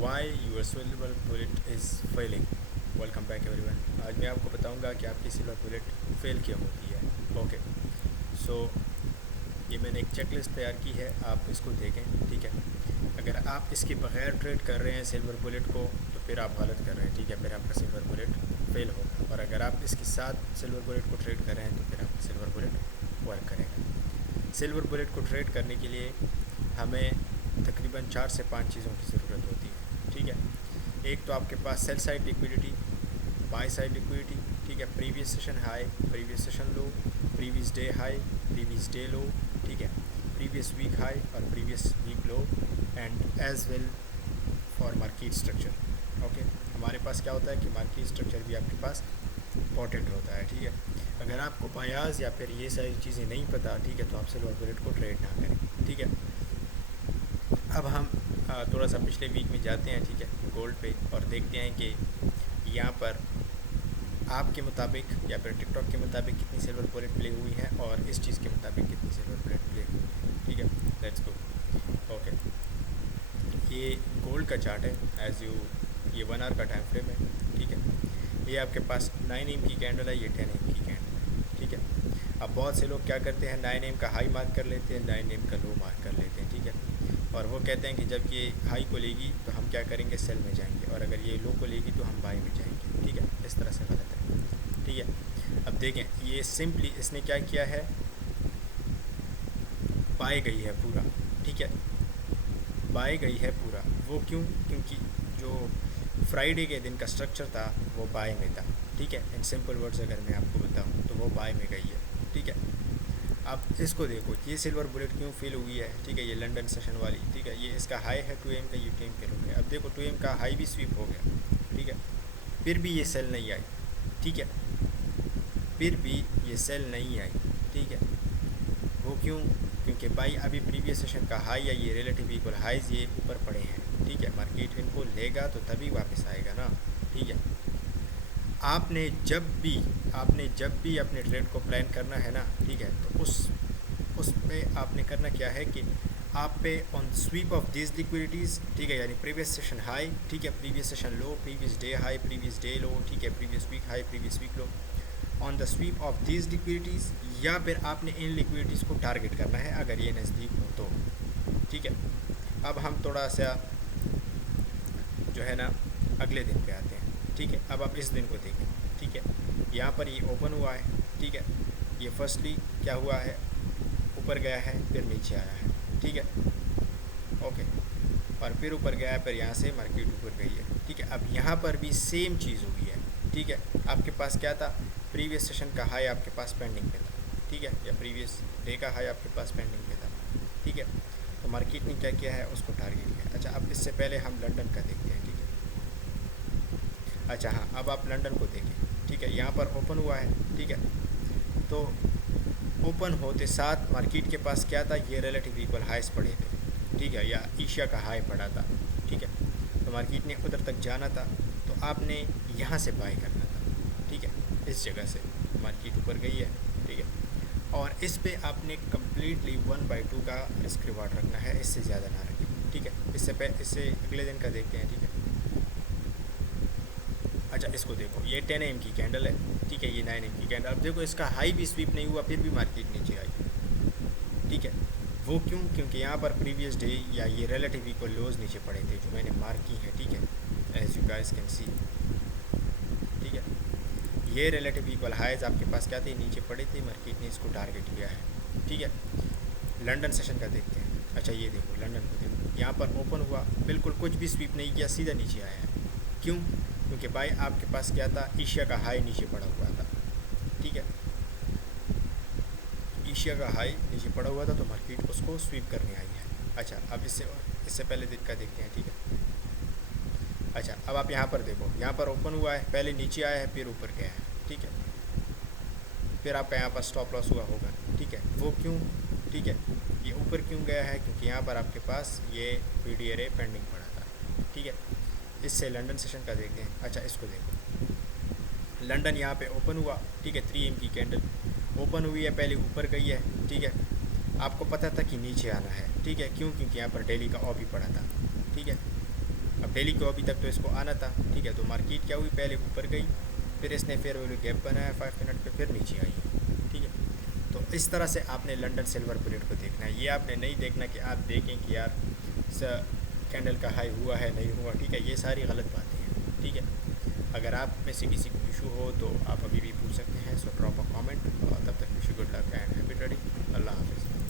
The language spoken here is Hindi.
Y your silver bullet is failing. Welcome back everyone. आज मैं आपको बताऊंगा कि आपकी सिल्वर बुलेट फेल क्यों होती है। ओके, सो ये मैंने एक चेकलिस्ट तैयार की है, आप इसको देखें। ठीक है, अगर आप इसके बगैर ट्रेड कर रहे हैं सिल्वर बुलेट को तो फिर आप गलत कर रहे हैं। ठीक है, फिर आपका सिल्वर बुलेट फेल होगा, और अगर आप इसके साथ सिल्वर बुलेट को ट्रेड कर रहे हैं तो फिर आपका सिल्वर बुलेट वर्क करेगा। सिल्वर बुलेट को ट्रेड करने के लिए हमें तकरीबन 4 से 5 चीज़ों की ज़रूरत होती है। ठीक है, एक तो आपके पास sell side liquidity, buy side liquidity. ठीक है, previous session high, previous session low, previous day high, previous day low. ठीक है, प्रीवियस वीक हाई और previous week low, and as well for market structure. Okay, हमारे पास क्या होता है कि मार्केट स्ट्रक्चर भी आपके पास इंपॉर्टेंट होता है। ठीक है, अगर आपको बायाज या फिर ये सारी चीज़ें नहीं पता, ठीक है, तो आप सिल्वर बुलेट को ट्रेड ना करें। ठीक है, अब हम थोड़ा सा पिछले वीक में जाते हैं। ठीक है, गोल्ड पे, और देखते हैं कि यहाँ पर आपके मुताबिक या फिर टिकटॉक के मुताबिक कितनी सिल्वर बुलेट प्ले हुई है और इस चीज़ के मुताबिक कितनी सिल्वर बुलेट प्ले हुई है। ठीक है, लेट्स गो। ओके, ये गोल्ड का चार्ट है एज यू, ये 1 आवर का टाइम फ्रेम है। ठीक है, ये आपके पास 9 एम की कैंडल है, ये 10 एम की कैंडल है। ठीक है, अब बहुत से लोग क्या करते हैं, 9 एम का हाई मार्क कर लेते हैं, 9 एम का लो मार्क कर लेते हैं। ठीक है, और वो कहते हैं कि जब ये हाई को लेगी तो हम क्या करेंगे, सेल में जाएंगे, और अगर ये लो को लेगी तो हम बाई में जाएंगे। ठीक है, इस तरह से गलत है। ठीक है, अब देखें, ये सिंपली इसने क्या किया है, बाय गई है पूरा। ठीक है, बाय गई है पूरा। वो क्यों? क्योंकि जो फ्राइडे के दिन का स्ट्रक्चर था वो बाय में था। ठीक है, इन सिंपल वर्ड्स अगर मैं आपको बताऊँ तो वो बाय में गई है। ठीक है, अब इसको देखो, ये सिल्वर बुलेट क्यों फेल हुई है। ठीक है, ये लंदन सेशन वाली। ठीक है, ये इसका हाई है 2 एम का, ये 2 एम फेल हो गया। अब देखो 2 एम का हाई भी स्वीप हो गया। ठीक है, फिर भी ये सेल नहीं आई। ठीक है, फिर भी ये सेल नहीं आई। ठीक है, वो क्यों? क्योंकि भाई अभी प्रीवियस सेशन का हाई या ये रिलेटिव इक्वल हाइज ये ऊपर पड़े हैं। ठीक है, मार्केट इनको लेगा तो तभी वापस आएगा ना। ठीक है, आपने जब भी अपने ट्रेड को प्लान करना है ना, ठीक है, तो उस पे आपने करना क्या है कि आप pay on sweep of this liquidities, ठीक है, यानी प्रीवियस सेशन हाई, ठीक है, previous session low, previous day high, previous day low, ठीक है, previous week high, previous week low, on the sweep of this liquidities, या फिर आपने इन लिक्विडिटीज़ को टारगेट करना है अगर ये नज़दीक हो तो। ठीक है, अब हम थोड़ा सा जो है ना अगले दिन पे आते हैं। ठीक है, अब आप इस दिन को देखें। ठीक है, यहाँ पर ये ओपन हुआ है। ठीक है, ये फर्स्टली क्या हुआ है, ऊपर गया है, फिर नीचे आया है। ठीक है, ओके, और फिर ऊपर गया है, फिर यहाँ से मार्केट ऊपर गई है। ठीक है, अब यहाँ पर भी सेम चीज़ हुई है। ठीक है, आपके पास क्या था, प्रीवियस सेशन का हाई आपके पास पेंडिंग पे था। ठीक है, या प्रीवियस डे का हाई आपके पास पेंडिंग पे था। ठीक है, तो मार्केट ने क्या किया है, उसको टारगेट किया। अच्छा, अब इससे पहले हम लंदन का देखते हैं। ठीक है, अच्छा हाँ, अब आप लंदन को देखें। ठीक है, यहाँ पर ओपन हुआ है। ठीक है, तो ओपन होते साथ मार्केट के पास क्या था, ये रिलेटिव इक्वल हाइस पड़े थे। ठीक है, या एशिया का हाई पड़ा था। ठीक है, तो मार्केट ने उधर तक जाना था, तो आपने यहाँ से बाय करना था। ठीक है, इस जगह से मार्केट ऊपर गई है। ठीक है, और इस पे आपने कम्प्लीटली 1/2 का रिस्क रिवार्ड रखना है, इससे ज़्यादा ना रखें। ठीक है, इससे अगले दिन का देखते हैं। ठीक है, अच्छा इसको देखो, ये 10 एम की कैंडल है। ठीक है, ये 9 एम की कैंडल। अब देखो इसका हाई भी स्वीप नहीं हुआ, फिर भी मार्केट नीचे आई। ठीक है, वो क्यों? क्योंकि यहाँ पर प्रीवियस डे या ये रिलेटिव इक्वल लोज नीचे पड़े थे, जो मैंने मार्क की है। ठीक है, as you guys can see. ठीक है, ये रिलेटिव इक्वल हाइज आपके पास क्या थे, नीचे पड़े थे, मार्केट ने इसको टारगेट किया है। ठीक है, लंदन सेशन का देखते हैं। अच्छा ये देखो, लंदन को देखो, यहाँ पर ओपन हुआ, बिल्कुल कुछ भी स्वीप नहीं किया, सीधा नीचे आया है। क्यों? क्योंकि भाई आपके पास क्या था, एशिया का हाई नीचे पड़ा हुआ था। ठीक है, एशिया का हाई नीचे पड़ा हुआ था, तो मार्केट उसको स्वीप करने आई है। अच्छा, अब इससे पहले दिन का देखते हैं। ठीक है, अच्छा अब आप यहाँ पर देखो, यहाँ पर ओपन हुआ है, पहले नीचे आया है, फिर ऊपर गया है। ठीक है, फिर आपका यहाँ पर स्टॉप लॉस हुआ होगा। ठीक है, वो क्यों? ठीक है, ये ऊपर क्यों गया है? क्योंकि यहाँ पर आपके पास ये पीडी एरे पेंडिंग पड़ा था। ठीक है, इससे लंदन सेशन का देखते हैं। अच्छा इसको देखो, लंदन यहाँ पे ओपन हुआ। ठीक है, 3 एम की कैंडल ओपन हुई है, पहले ऊपर गई है। ठीक है, आपको पता था कि नीचे आना है। ठीक है, क्यों? क्योंकि यहाँ पर डेली का ऑफ भी पड़ा था। ठीक है, अब डेली को अभी तक तो इसको आना था, ठीक है। तो मार्केट क्या हुई, पहले ऊपर गई, फिर इसने फेयर वैल्यू गैप बनाया 5 मिनट पे, फिर नीचे आई है, ठीक है। तो इस तरह से आपने लंदन सिल्वर बुलेट को देखना है। ये आपने नहीं देखना कि आप देखें कि यार कैंडल का हाई हुआ है नहीं हुआ, ठीक है। ये सारी गलत बातें हैं, ठीक है। अगर आप में से किसी को इशू हो तो आप अभी भी पूछ सकते हैं। So drop a comment. तब तक wish you good luck and happy trading. अल्लाह हाफिज़।